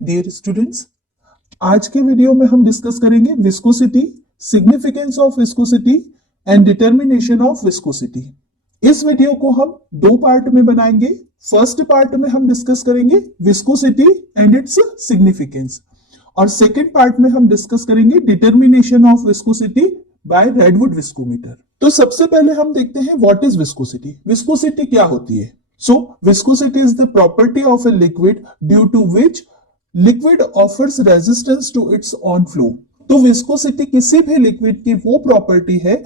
Dear students, आज के video में हम डिस्कस करेंगे viscosity, significance of viscosity and determination of viscosity. इस वीडियो को हम दो पार्ट में बनाएंगे। फर्स्ट पार्ट में हम डिस्कस करेंगे विस्कोसिटी एंड इट्स सिग्निफिकेंस, और सेकेंड पार्ट में हम डिस्कस करेंगे determination of viscosity by Redwood viscometer. तो सबसे पहले हम देखते हैं व्हाट इज विस्कोसिटी। विस्कोसिटी क्या होती है? So, viscosity is the property of a liquid due to which liquid offers resistance to its own flow. तो विस्कोसिटी किसी भी लिक्विड की वो प्रॉपर्टी है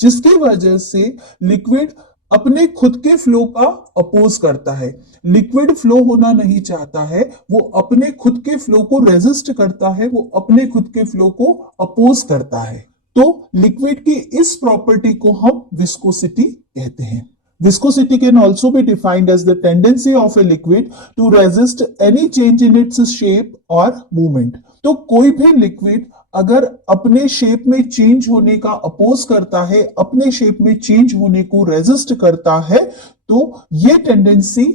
जिसकी वजह से लिक्विड अपने खुद के फ्लो का अपोज करता है। लिक्विड फ्लो होना नहीं चाहता है, वो अपने खुद के फ्लो को रेजिस्ट करता है, वो अपने खुद के फ्लो को अपोज करता है। तो लिक्विड की इस प्रॉपर्टी को हम विस्कोसिटी कहते हैं। Viscosity can also be defined as the tendency of a liquid to resist any change in its shape or movement. तो कोई भी लिक्विड अगर अपने शेप में चेंज होने का अपोज करता है, अपने शेप में चेंज होने को रेजिस्ट करता है, तो ये टेंडेंसी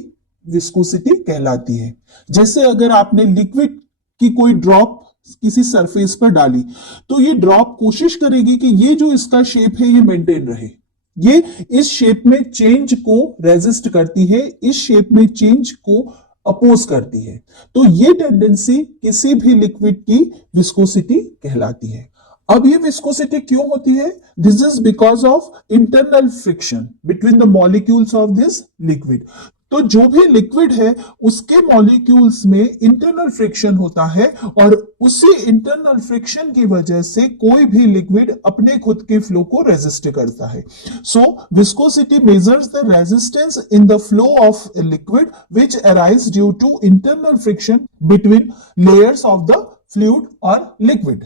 विस्कोसिटी कहलाती है। जैसे अगर आपने लिक्विड की कोई ड्रॉप किसी सरफेस पर डाली, तो ये ड्रॉप कोशिश करेगी कि ये जो इसका शेप है ये मेंटेन रहे। ये इस शेप में चेंज को रेजिस्ट करती है, इस शेप में चेंज को अपोज करती है। तो ये टेंडेंसी किसी भी लिक्विड की विस्कोसिटी कहलाती है। अब ये विस्कोसिटी क्यों होती है? This is because of internal friction between the molecules of this liquid. तो जो भी लिक्विड है उसके मॉलिक्यूल्स में इंटरनल फ्रिक्शन होता है, और उसी इंटरनल फ्रिक्शन की वजह से कोई भी लिक्विड अपने खुद के फ्लो को रेजिस्ट करता है। So viscosity measures the resistance in the flow of a liquid which arise due to internal friction between layers of the fluid or liquid.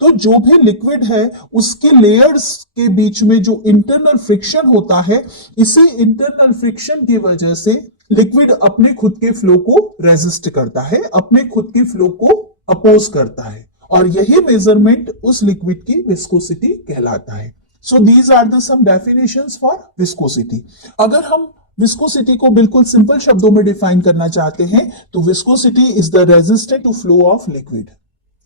तो जो भी लिक्विड है उसके लेयर्स के बीच में जो इंटरनल फ्रिक्शन होता है, इसी इंटरनल फ्रिक्शन की वजह से लिक्विड अपने खुद के फ्लो को रेजिस्ट करता है, अपने खुद के फ्लो को अपोज करता है, और यही मेजरमेंट उस लिक्विड की विस्कोसिटी कहलाता है। So these are the some definitions for viscosity. अगर हम विस्कोसिटी को बिल्कुल सिंपल शब्दों में डिफाइन करना चाहते हैं तो viscosity is the resistance to flow of liquid.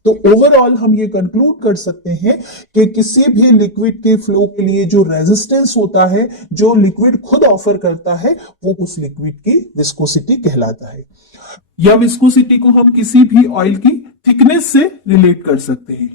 तो ओवरऑल हम ये कंक्लूड कर सकते हैं कि किसी भी लिक्विड के फ्लो के लिए जो रेजिस्टेंस होता है, जो लिक्विड खुद ऑफर करता है, वो उस लिक्विड की विस्कोसिटी कहलाता है। या विस्कोसिटी को हम किसी भी ऑयल की थिकनेस से रिलेट कर सकते हैं।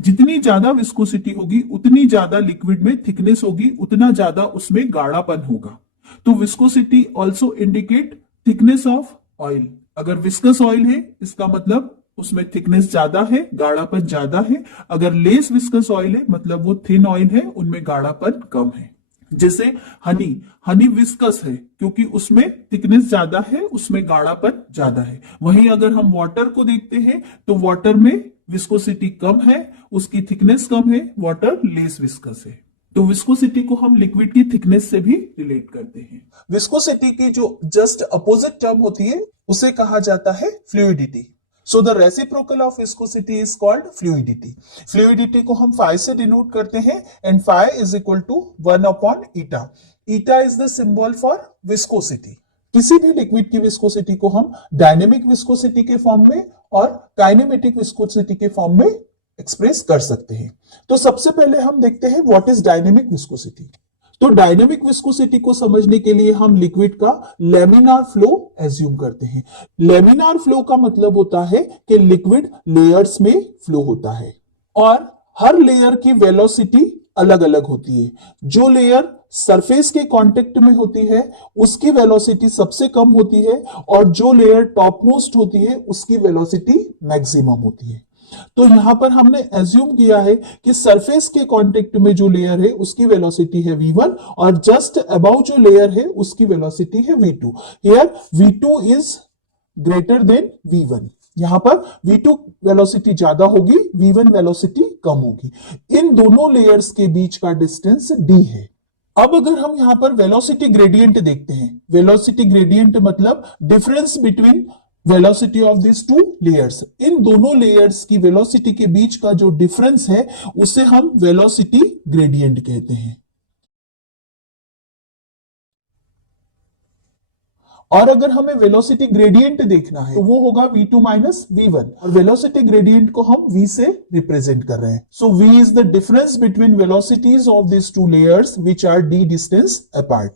जितनी ज्यादा विस्कोसिटी होगी उतनी ज्यादा लिक्विड में थिकनेस होगी, उतना ज्यादा उसमें गाढ़ापन होगा। तो viscosity also indicate thickness of oil. अगर विस्कस ऑयल है इसका मतलब उसमें थिकनेस ज्यादा है, गाढ़ापन ज्यादा है। अगर लेस विस्कस ऑयल है मतलब वो थिन ऑयल है, उनमें गाढ़ापन कम है। जैसे हनी विस्कस है क्योंकि उसमें थिकनेस ज्यादा है, उसमें गाढ़ापन ज्यादा है। वहीं अगर हम वाटर को देखते हैं तो वाटर में विस्कोसिटी कम है, उसकी थिकनेस कम है, वाटर लेस विस्कस है। तो विस्कोसिटी को हम लिक्विड की थिकनेस से भी रिलेट करते हैं। विस्कोसिटी की जो जस्ट अपोजिट टर्म होती है उसे कहा जाता है fluidity. So the reciprocal of viscosity is called fluidity. Fluidity को हम फाई से डिनोट करते हैं, and phi is equal to 1 upon eta. Eta is the symbol for viscosity. किसी भी लिक्विड की विस्कोसिटी को हम डायनेमिक विस्कोसिटी के फॉर्म में और काइनेमेटिक विस्कोसिटी के फॉर्म में एक्सप्रेस कर सकते हैं। तो सबसे पहले हम देखते हैं व्हाट इज डायनेमिक विस्कोसिटी। तो डायनेमिक विस्कोसिटी को समझने के लिए हम लिक्विड का लेमिनार फ्लो एज्यूम करते हैं। लेमिनार फ्लो का मतलब होता है कि लिक्विड लेयर्स में फ्लो होता है, और हर लेयर की वेलोसिटी अलग अलग होती है। जो लेयर सरफेस के कांटेक्ट में होती है उसकी वेलोसिटी सबसे कम होती है, और जो लेयर टॉप मोस्ट होती है उसकी वेलोसिटी मैक्सिमम होती है। तो यहां पर हमने एज्यूम किया है कि सरफेस के कांटेक्ट में जो लेयर है उसकी वेलोसिटी है v1, और जस्ट अबाउ जो लेयर है उसकी वेलोसिटी है v2। Here v2 is greater than v1। यहां पर v2 वेलोसिटी ज्यादा होगी, v1 वेलोसिटी कम होगी। इन दोनों लेयर्स के बीच का डिस्टेंस d है। अब अगर हम यहां पर वेलोसिटी ग्रेडियंट देखते हैं, वेलोसिटी ग्रेडियंट मतलब difference between velocity of this two layers. इन दोनों लेयर्स की वेलोसिटी के बीच का जो डिफरेंस है उसे हम वेलोसिटी ग्रेडियंट कहते हैं। और अगर हमें वेलोसिटी ग्रेडियंट देखना है तो वो होगा v2 माइनस v1 और वेलोसिटी ग्रेडियंट को हम v से रिप्रेजेंट कर रहे हैं. So v is the difference between velocities of this two layers which are d distance apart.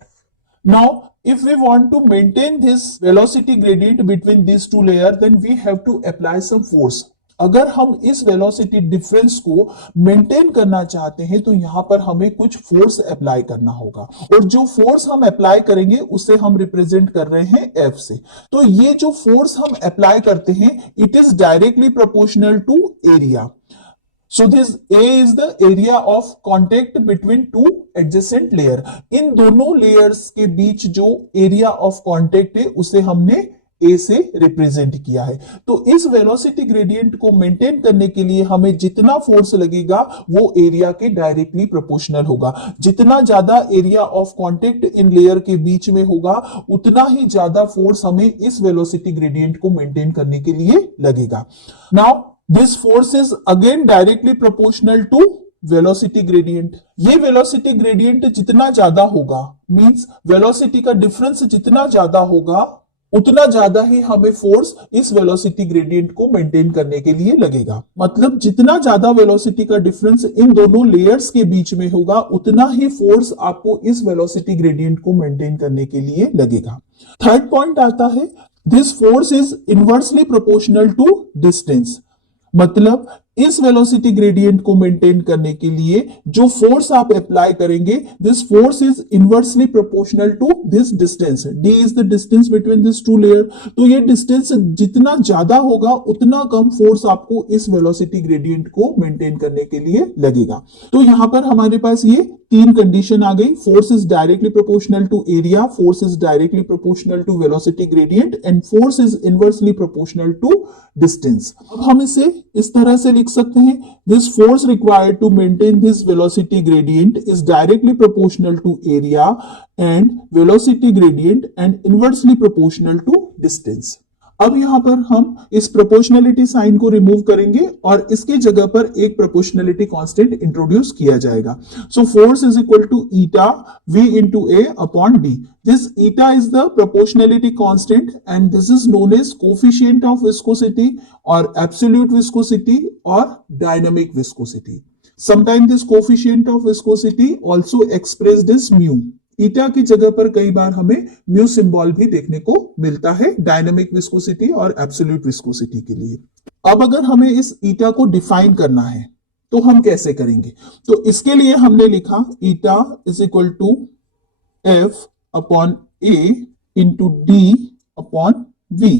Now, if we want to maintain this velocity gradient between these two layers, then we have to apply some force. अगर हम इस velocity difference को maintain करना चाहते हैं तो यहां पर हमें कुछ फोर्स अप्लाई करना होगा और जो फोर्स हम अप्लाई करेंगे उसे हम रिप्रेजेंट कर रहे हैं F से. तो ये जो फोर्स हम अप्लाई करते हैं it is directly proportional to area. So this A is the area of contact between two adjacent layer. इन दोनों layers के बीच जो area of contact है उसे हमने A से रिप्रेजेंट किया है. तो इस वेलोसिटी ग्रेडियंट को मेंटेन करने के लिए हमें जितना फोर्स लगेगा वो एरिया के डायरेक्टली प्रोपोर्शनल होगा. जितना ज्यादा area of contact in layer के बीच में होगा उतना ही ज्यादा फोर्स हमें इस वेलोसिटी ग्रेडियंट को मेंटेन करने के लिए लगेगा. Now this force is again directly proportional to velocity gradient. ये वेलोसिटी ग्रेडियंट जितना ज्यादा होगा मींस वेलोसिटी का डिफरेंस जितना ज्यादा होगा उतना ज्यादा ही हमें फोर्स इस वेलोसिटी ग्रेडियंट को मेंटेन करने के लिए लगेगा. मतलब जितना ज्यादा वेलोसिटी का डिफरेंस इन दोनों लेयर्स के बीच में होगा उतना ही फोर्स आपको इस वेलोसिटी ग्रेडियंट को मेंटेन करने के लिए लगेगा. थर्ड पॉइंट आता है this force is inversely proportional to distance. मतलब इस वेलोसिटी ग्रेडियंट को मेंटेन करने के लिए जो फोर्स आप अप्लाई करेंगे this force is inversely proportional to this distance. d is the distance between this two layer. तो ये डिस्टेंस जितना ज्यादा होगा उतना कम फोर्स आपको इस वेलोसिटी ग्रेडियंट को मेंटेन करने के लिए लगेगा. तो यहां पर हमारे पास ये तीन कंडीशन आ गई. Force is directly proportional to area, force is directly proportional to velocity gradient and force is inversely proportional to distance. अब हम इसे इस तरह से लिख सकते हैं this force required to maintain this velocity gradient is directly proportional to area and velocity gradient and inversely proportional to distance. अब यहां पर हम इस प्रोपोर्शनलिटी साइन को रिमूव करेंगे और इसकी जगह पर एक प्रोपोर्शनलिटी कांस्टेंट इंट्रोड्यूस किया जाएगा. So force is equal to eta v into a upon d. This eta is the proportionality constant and this is known as coefficient of viscosity or absolute viscosity or dynamic viscosity. Sometimes this coefficient of viscosity also expressed as mu. ईटा की जगह पर कई बार हमें mu symbol भी देखने को मिलता है डायनामिक विस्कोसिटी और एब्सोल्यूट विस्कोसिटी के लिए. अब अगर हमें इस ईटा को डिफाइन करना है तो हम कैसे करेंगे? तो इसके लिए हमने लिखा eta is equal to F upon A into D upon V.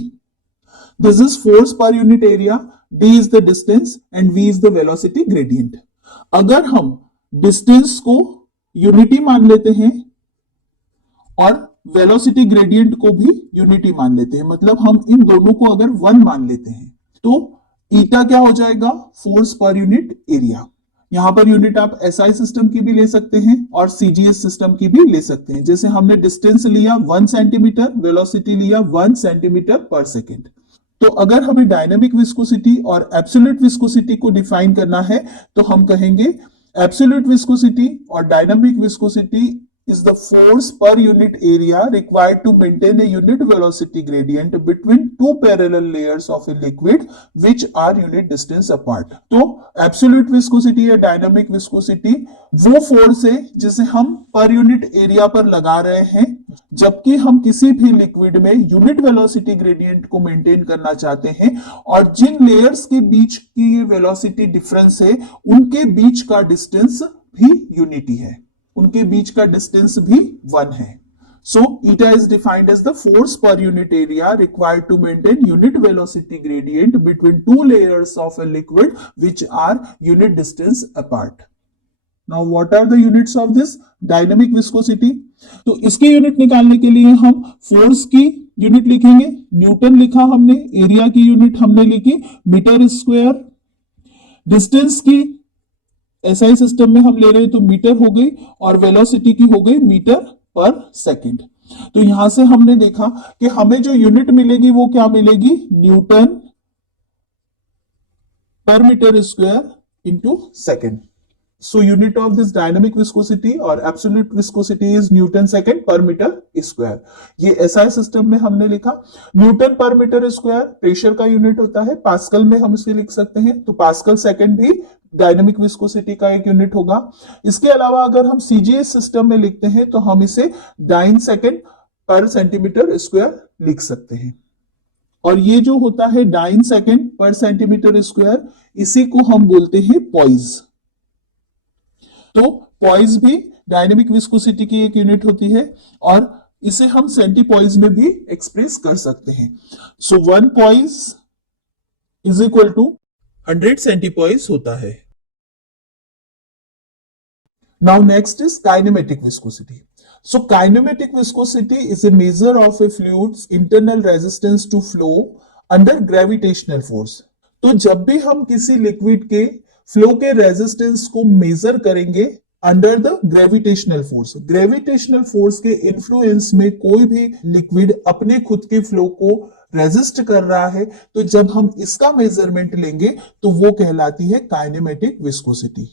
This is force per unit area, D is the distance and V is the velocity gradient. अगर हम डिस्टेंस को यूनिटी मान लेते हैं और वेलोसिटी ग्रेडियंट को भी unity मान लेते हैं, मतलब हम इन दोनों को अगर 1 मान लेते हैं तो ईटा क्या हो जाएगा? Force per unit area. यहां पर यूनिट आप एसआई सिस्टम की भी ले सकते हैं और सीजीएस सिस्टम की भी ले सकते हैं. जैसे हमने डिस्टेंस लिया 1 सेंटीमीटर, वेलोसिटी लिया 1 सेंटीमीटर पर सेकेंड. तो अगर हमें डायनामिक विस्कोसिटी और एब्सोल्यूट विस्कोसिटी को डिफाइन करना है तो हम कहेंगे एब्सोल्यूट विस्कोसिटी और dynamic viscosity is the force per unit area required to maintain a unit velocity gradient between two parallel layers of a liquid which are unit distance apart. तो absolute viscosity या dynamic viscosity वो force है जिसे हम पर unit area पर लगा रहे हैं, जबकि हम किसी भी लिक्विड में यूनिट वेलोसिटी ग्रेडियंट को मेंटेन करना चाहते हैं और जिन लेयर्स के बीच की ये वेलोसिटी डिफरेंस है उनके बीच का डिस्टेंस भी यूनिटी है, उनके बीच का डिस्टेंस भी 1 है. So eta is defined as the force per unit area required to maintain unit velocity gradient between two layers of a liquid which are unit distance apart. Now what are the units of this dynamic viscosity? तो इसकी unit निकालने के लिए हम force की unit लिखेंगे. Newton लिखा हमने, एरिया की यूनिट हमने लिखी मीटर स्क्वायर, डिस्टेंस की एसआई सिस्टम में हम ले रहे हैं तो मीटर हो गई और वेलोसिटी की हो गई मीटर पर सेकंड. तो यहां से हमने देखा कि हमें जो यूनिट मिलेगी वो क्या मिलेगी? Newton per metre square into second. So unit of this dynamic viscosity or absolute viscosity is Newton second पर मीटर स्क्वायर। ये एसआई सिस्टम में हमने लिखा। Newton per metre square pressure का यूनिट होता है, पास्कल में हम इसे लिख सकते हैं, तो पास्कल सेकेंड भी डायनेमिक विस्कोसिटी का एक यूनिट होगा। इसके अलावा अगर हम सीजीएस सिस्टम में लिखते हैं तो हम इसे डाइन सेकेंड पर सेंटीमीटर स्क्वायर लिख सकते हैं। और ये जो होता है डाइन सेकेंड पर सेंटीमीटर स्क्वायर, इसी को हम बोलते हैं पॉइज। तो पॉइज भी डायनेमिक विस्कोसिटी की एक यूनिट होती है और इसे हम सेंटीपॉइज में भी एक्सप्रेस कर सकते हैं। सो 1 पॉइज इज इक्वल टू 100 सेंटीपॉइज होता है। Now next is kinematic viscosity. So kinematic viscosity is a measure of a fluid's internal resistance to flow under gravitational force। तो जब भी हम किसी लिक्विड के फ्लो के रेजिस्टेंस को मेजर करेंगे अंडर द ग्रेविटेशनल फोर्स के इन्फ्लुएंस में कोई भी लिक्विड अपने खुद के फ्लो को रेजिस्ट कर रहा है, तो जब हम इसका मेजरमेंट लेंगे तो वो कहलाती है काइनेमेटिक विस्कोसिटी।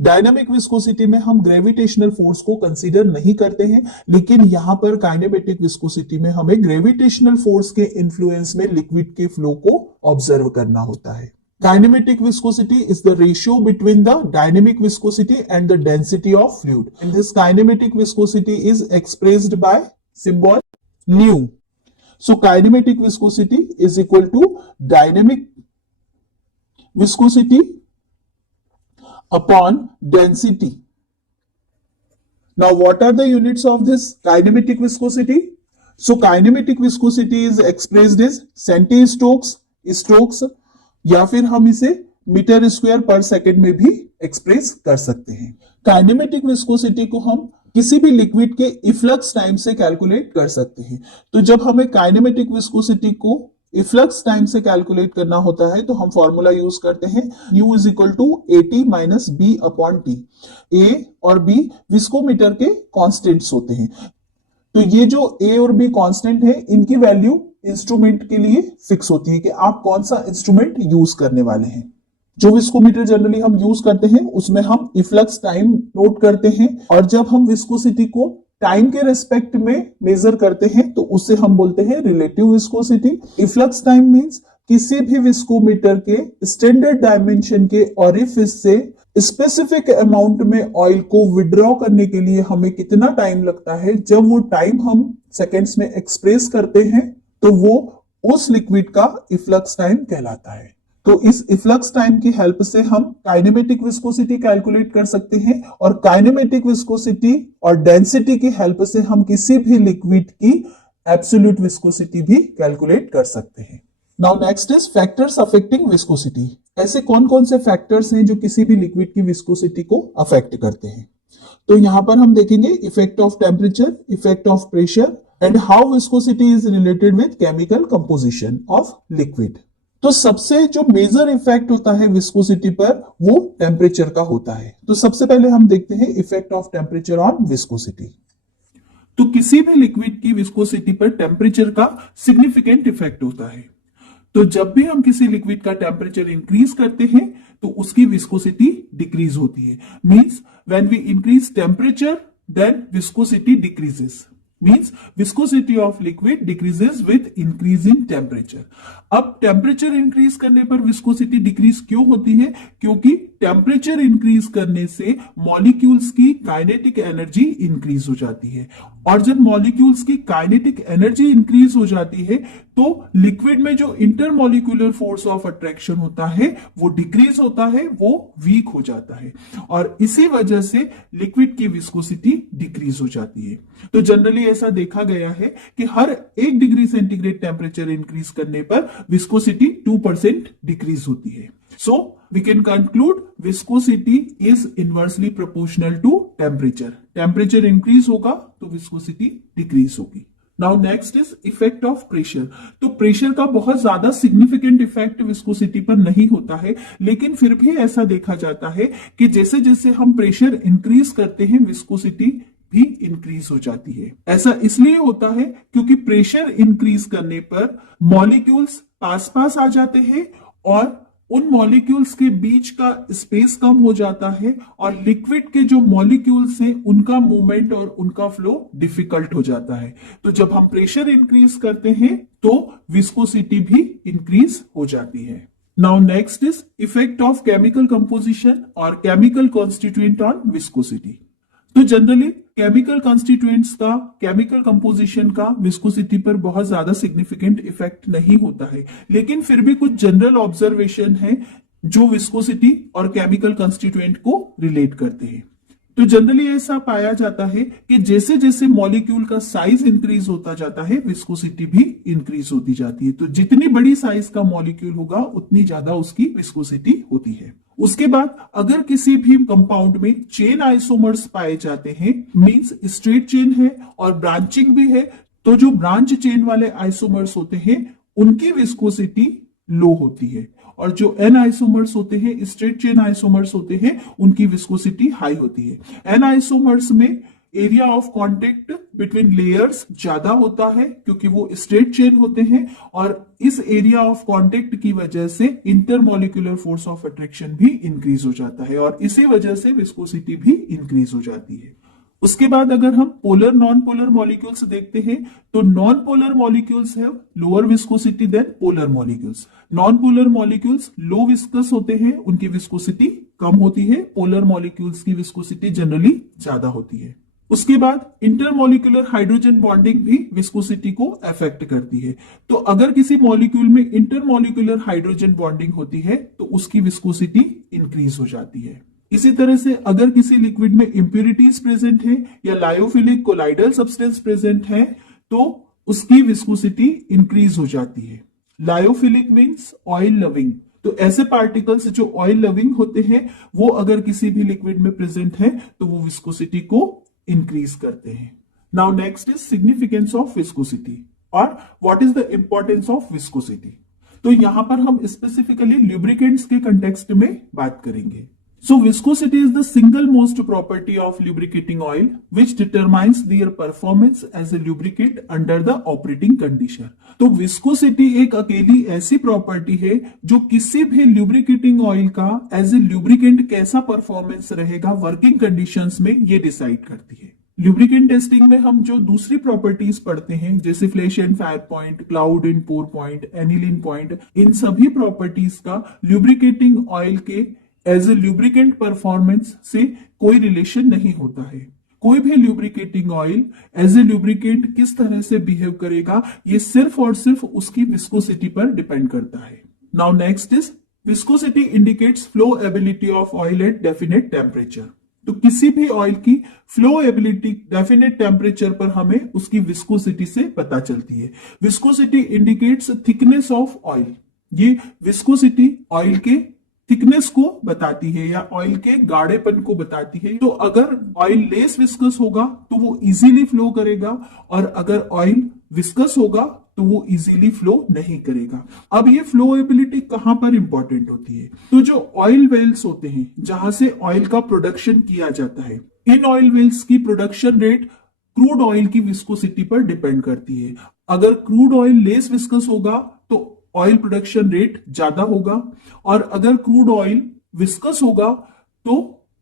डायनामिक विस्कोसिटी में हम ग्रेविटेशनल फोर्स को कंसीडर नहीं करते हैं, लेकिन यहां पर काइनेमेटिक विस्कोसिटी में हमें ग्रेविटेशनल फोर्स के इन्फ्लुएंस में लिक्विड के फ्लो को ऑब्जर्व करना होता है। Kinematic viscosity is the ratio between the dynamic viscosity and the density of fluid. And this kinematic viscosity is expressed by symbol nu. So kinematic viscosity is equal to dynamic viscosity upon density. Now what are the units of this kinematic viscosity? So kinematic viscosity is expressed as centi-stokes, stokes, या फिर हम इसे metre square पर second में भी express कर सकते हैं। काइनेमेटिक विस्कोसिटी को हम किसी भी लिक्विड के इफ्लक्स टाइम से कैलकुलेट कर सकते हैं। तो जब हमें काइनेमेटिक विस्कोसिटी को इफ्लक्स टाइम से कैलकुलेट करना होता है तो हम फॉर्मूला यूज करते हैं U is equal to AT minus B upon T। A और B विस्कोमीटर के कॉन्स्टेंट्स होते हैं, तो ये जो A और B कांस्टेंट है इनकी वैल्यू इंस्ट्रूमेंट के लिए फिक्स होती है कि आप कौन सा इंस्ट्रूमेंट यूज करने वाले हैं। जो विस्कोमीटर जनरली हम यूज करते हैं उसमें हम इफ्लक्स टाइम नोट करते हैं, और जब हम विस्कोसिटी को टाइम के रेस्पेक्ट में मेजर करते हैं तो उससे हम बोलते हैं relative viscosity. Efflux time means किसी भी विस्कोमीटर के स्टैंडर्ड डायमेंशन के ओरिफिस से स्पेसिफिक अमाउंट में ऑयल को विड्रॉ करने के लिए हमें कितना टाइम लगता है। जब वो टाइम हम सेकेंड्स में एक्सप्रेस करते हैं तो वो उस लिक्विड का इफ्लक्स टाइम कहलाता है। तो इस इफ्लक्स टाइम की हेल्प से हम काइनेमेटिक विस्कोसिटी कैलकुलेट कर सकते हैं, और काइनेमेटिक विस्कोसिटी और डेंसिटी की हेल्प से हम किसी भी लिक्विड की एब्सोल्यूट विस्कोसिटी भी कैलकुलेट कर सकते हैं। Now next is factors affecting viscosity. ऐसे कौन कौन से फैक्टर्स हैं जो किसी भी लिक्विड की विस्कोसिटी को अफेक्ट करते हैं? तो यहां पर हम देखेंगे effect of temperature, effect of pressure and how viscosity is related with chemical composition of liquid. तो सबसे जो मेजर इफेक्ट होता है विस्कोसिटी पर वो टेम्परेचर का होता है। तो सबसे पहले हम देखते हैं effect of temperature on viscosity. तो किसी भी लिक्विड की विस्कोसिटी पर टेम्परेचर का सिग्निफिकेंट इफेक्ट होता है। तो जब भी हम किसी लिक्विड का टेम्परेचर इंक्रीज करते हैं तो उसकी विस्कोसिटी डिक्रीज होती है। Means when we increase temperature then viscosity decreases. Means viscosity of liquid decreases with increase in temperature. अब टेम्परेचर इंक्रीज करने पर विस्कोसिटी डिक्रीज क्यों होती है? क्योंकि टेम्परेचर इंक्रीज करने से मॉलिक्यूल्स की काइनेटिक एनर्जी इंक्रीज हो जाती है, और जब मॉलिक्यूल्स की काइनेटिक एनर्जी इंक्रीज हो जाती है तो लिक्विड में जो इंटरमॉलिक्यूलर फोर्स ऑफ अट्रैक्शन होता है वो डिक्रीज होता है, वो वीक हो जाता है, और इसी वजह से लिक्विड की विस्कोसिटी डिक्रीज हो जाती है। तो जनरली ऐसा देखा गया है कि हर 1 डिग्री सेंटीग्रेड टेम्परेचर इंक्रीज करने पर विस्कोसिटी 2% डिक्रीज होती है। So we can conclude viscosity is inversely proportional to temperature. Temperature increase होगा तो viscosity decrease होगी। Now next is effect of pressure. तो प्रेशर का बहुत ज्यादा सिग्निफिकेंट इफेक्ट विस्कोसिटी पर नहीं होता है, लेकिन फिर भी ऐसा देखा जाता है कि जैसे जैसे हम प्रेशर इंक्रीज करते हैं विस्कोसिटी भी इंक्रीज हो जाती है। ऐसा इसलिए होता है क्योंकि प्रेशर इंक्रीज करने पर मॉलिक्यूल्स पास पास आ जाते हैं और उन मॉलिक्यूल्स के बीच का स्पेस कम हो जाता है और लिक्विड के जो मॉलिक्यूल्स हैं उनका मूवमेंट और उनका फ्लो डिफिकल्ट हो जाता है। तो जब हम प्रेशर इंक्रीज करते हैं तो विस्कोसिटी भी इंक्रीज हो जाती है। Now next is effect of chemical composition और केमिकल कॉन्स्टिट्यूएंट ऑन विस्कोसिटी। तो जनरली केमिकल कॉन्स्टिट्यूएंट्स का, केमिकल कंपोजिशन का विस्कोसिटी पर बहुत ज्यादा सिग्निफिकेंट इफेक्ट नहीं होता है, लेकिन फिर भी कुछ जनरल ऑब्जर्वेशन है जो विस्कोसिटी और केमिकल कॉन्स्टिट्यूएंट को रिलेट करते हैं। तो जनरली ऐसा पाया जाता है कि जैसे जैसे मॉलिक्यूल का साइज इंक्रीज होता जाता है विस्कोसिटी भी इंक्रीज होती जाती है। तो जितनी बड़ी साइज का मॉलिक्यूल होगा उतनी ज्यादा उसकी विस्कोसिटी होती है। उसके बाद अगर किसी भी कंपाउंड में चेन आइसोमर्स पाए जाते हैं, मींस स्ट्रेट चेन है और ब्रांचिंग भी है, तो जो ब्रांच चेन वाले आइसोमर्स होते हैं उनकी विस्कोसिटी लो होती है और जो एन आइसोमर्स होते हैं, स्ट्रेट चेन आइसोमर्स होते हैं, उनकी विस्कोसिटी हाई होती है। एन आइसोमर्स में area of contact between layers ज्यादा होता है क्योंकि वो स्ट्रेट चेन होते हैं और इस एरिया ऑफ कांटेक्ट की वजह से इंटरमॉलिक्यूलर फोर्स ऑफ अट्रैक्शन भी इंक्रीज हो जाता है और इसी वजह से विस्कोसिटी भी इंक्रीज हो जाती है। उसके बाद अगर हम पोलर नॉन पोलर मॉलिक्यूल्स देखते हैं तो non polar molecules have lower viscosity than polar molecules. Non polar molecules low viscous होते हैं, उनकी विस्कोसिटी कम होती है। पोलर मॉलिक्यूल्स की विस्कोसिटी जनरली ज्यादा होती है। उसके बाद इंटरमॉलिक्यूलर हाइड्रोजन बॉन्डिंग भी विस्कोसिटी को अफेक्ट करती है। तो अगर किसी मॉलिक्यूल में इंटरमॉलिक्यूलर हाइड्रोजन बॉन्डिंग होती है तो उसकी विस्कोसिटी इंक्रीज हो जाती है। इसी तरह से अगर किसी लिक्विड में इंप्यूरिटीज प्रेजेंट है या लायोफिलिक कोलाइडल सब्सटेंस प्रेजेंट है तो उसकी विस्कोसिटी इंक्रीज हो जाती है। लायोफिलिक मींस ऑयल लविंग, तो ऐसे पार्टिकल्स जो ऑयल लविंग होते हैं वो अगर किसी भी लिक्विड में प्रेजेंट है तो वो विस्कोसिटी को इंक्रीज करते हैं। Now next is significance of viscosity और what is the importance of viscosity. तो यहां पर हम स्पेसिफिकली लुब्रिकेंट्स के कंटेक्स्ट में बात करेंगे। So viscosity is the single most property of lubricating oil which determines their performance as a lubricant under the operating condition. तो viscosity एक अकेली ऐसी प्रॉपर्टी है जो किसी भी lubricating oil का एज ए lubricant कैसा परफॉर्मेंस रहेगा वर्किंग कंडीशंस में ये डिसाइड करती है। ल्यूब्रिकेंट टेस्टिंग में हम जो दूसरी प्रॉपर्टीज पढ़ते हैं जैसे flash and fire point, cloud and pour point, aniline point, इन सभी प्रॉपर्टीज का ल्यूब्रिकेटिंग ऑयल के एज ए ल्यूब्रिकेंट परफॉर्मेंस से कोई रिलेशन नहीं होता है। कोई भी lubricating oil as a lubricant किस तरह से बिहेव करेगा ये सिर्फ और सिर्फ उसकी विस्कोसिटी पर डिपेंड करता है। Now next is viscosity indicates flow ability of oil eight definite temperature. तो किसी भी ऑयल की फ्लो एबिलिटी डेफिनेट टेम्परेचर पर हमें उसकी विस्कोसिटी से पता चलती है। Viscosity indicates thickness of oil. ये विस्कोसिटी ऑयल के थिकनेस को बताती है या ऑयल के गाढ़ेपन को बताती है। तो अगर ऑयल लेस विस्कस होगा तो वो इजीली फ्लो करेगा और अगर ऑयल विस्कस होगा तो वो इजीली फ्लो नहीं करेगा। अब ये फ्लोएबिलिटी कहां पर इंपॉर्टेंट होती है? तो जो ऑयल वेल्स होते हैं जहां से ऑयल का प्रोडक्शन किया जाता है, इन ऑयल वेल्स की प्रोडक्शन रेट क्रूड ऑयल की विस्कोसिटी पर डिपेंड करती है। अगर क्रूड ऑयल लेस विस्कस होगा तो ऑयल प्रोडक्शन रेट ज्यादा होगा और अगर क्रूड ऑयल विस्कस होगा तो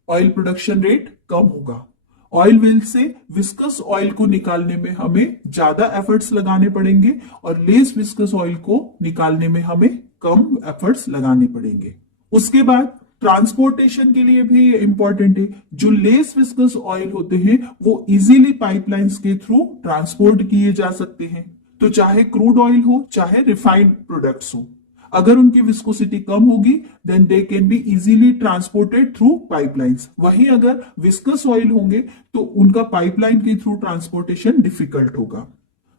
ऑयल प्रोडक्शन रेट कम होगा। ऑयल वेल से विस्कस ऑयल को निकालने में हमें ज्यादा एफर्ट्स लगाने पड़ेंगे और लेस विस्कस ऑयल को निकालने में हमें कम एफर्ट्स लगाने पड़ेंगे। उसके बाद ट्रांसपोर्टेशन के लिए भी इंपॉर्टेंट है। जो लेस विस्कस ऑयल होते हैं वो इजीली पाइपलाइंस के थ्रू ट्रांसपोर्ट किए जा सकते हैं। तो चाहे क्रूड ऑयल हो चाहे रिफाइंड प्रोडक्ट्स हो, अगर उनकी विस्कोसिटी कम होगी then they can be easily transported through pipelines. वहीं अगर विस्कस ऑयल होंगे तो उनका पाइपलाइन के थ्रू ट्रांसपोर्टेशन डिफिकल्ट होगा।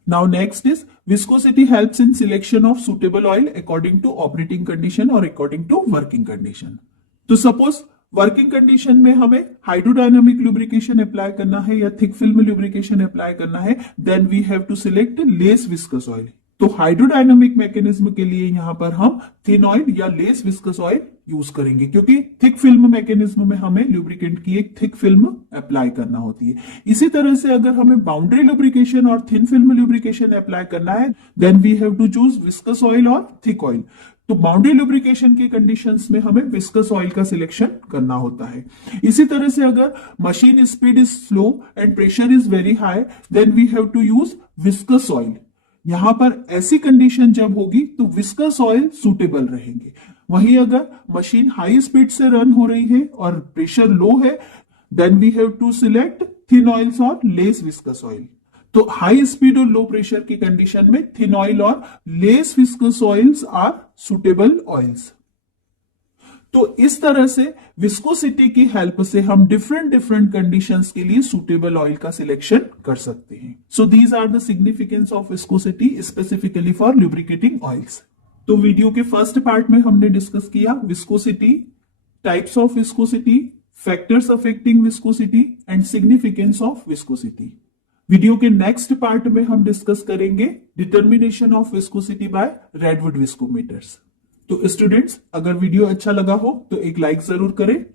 Now next is viscosity helps in selection of suitable oil according to operating condition और अकॉर्डिंग टू वर्किंग कंडीशन। तो suppose working condition में हमें हाइड्रोडायनामिक लुब्रिकेशन अप्लाई करना है या थिक फिल्म लुब्रिकेशन अप्लाई करना है, then we have to select less viscous oil. तो हाइड्रोडायनामिक मैकेनिज्म के लिए यहां पर हम थिन ऑयल या लेस विस्कस ऑयल यूज करेंगे क्योंकि थिक फिल्म मैकेनिज्म में हमें लुब्रिकेंट की एक थिक फिल्म अप्लाई करना होती है। इसी तरह से अगर हमें बाउंड्री लुब्रिकेशन और थिन फिल्म लुब्रिकेशन अप्लाई करना है then we have to choose viscous oil और थिक ऑयल। तो बाउंड्री लुब्रिकेशन के कंडीशंस में हमें विस्कस ऑयल का सिलेक्शन करना होता है। इसी तरह से अगर machine speed is slow and pressure is very high, then we have to use viscous oil. यहां पर ऐसी कंडीशन जब होगी तो विस्कस ऑयल सुटेबल रहेंगे। वहीं अगर मशीन हाई स्पीड से रन हो रही है और प्रेशर लो है, then we have to select thin oils और लेस विस्कस ऑयल। तो हाई स्पीड और लो प्रेशर की कंडीशन में थिन ऑयल और less viscous oils are suitable oils. तो इस तरह से विस्कोसिटी की हेल्प से हम डिफरेंट डिफरेंट कंडीशंस के लिए सुटेबल ऑयल का सिलेक्शन कर सकते हैं। So these are the significance of viscosity specifically for lubricating oils. तो वीडियो के फर्स्ट पार्ट में हमने डिस्कस किया viscosity, types of viscosity, factors affecting viscosity and significance of viscosity. Video के नेक्स्ट पार्ट में हम डिस्कस करेंगे determination of viscosity by Redwood viscometers. तो स्टूडेंट्स, अगर वीडियो अच्छा लगा हो तो एक लाइक जरूर करें।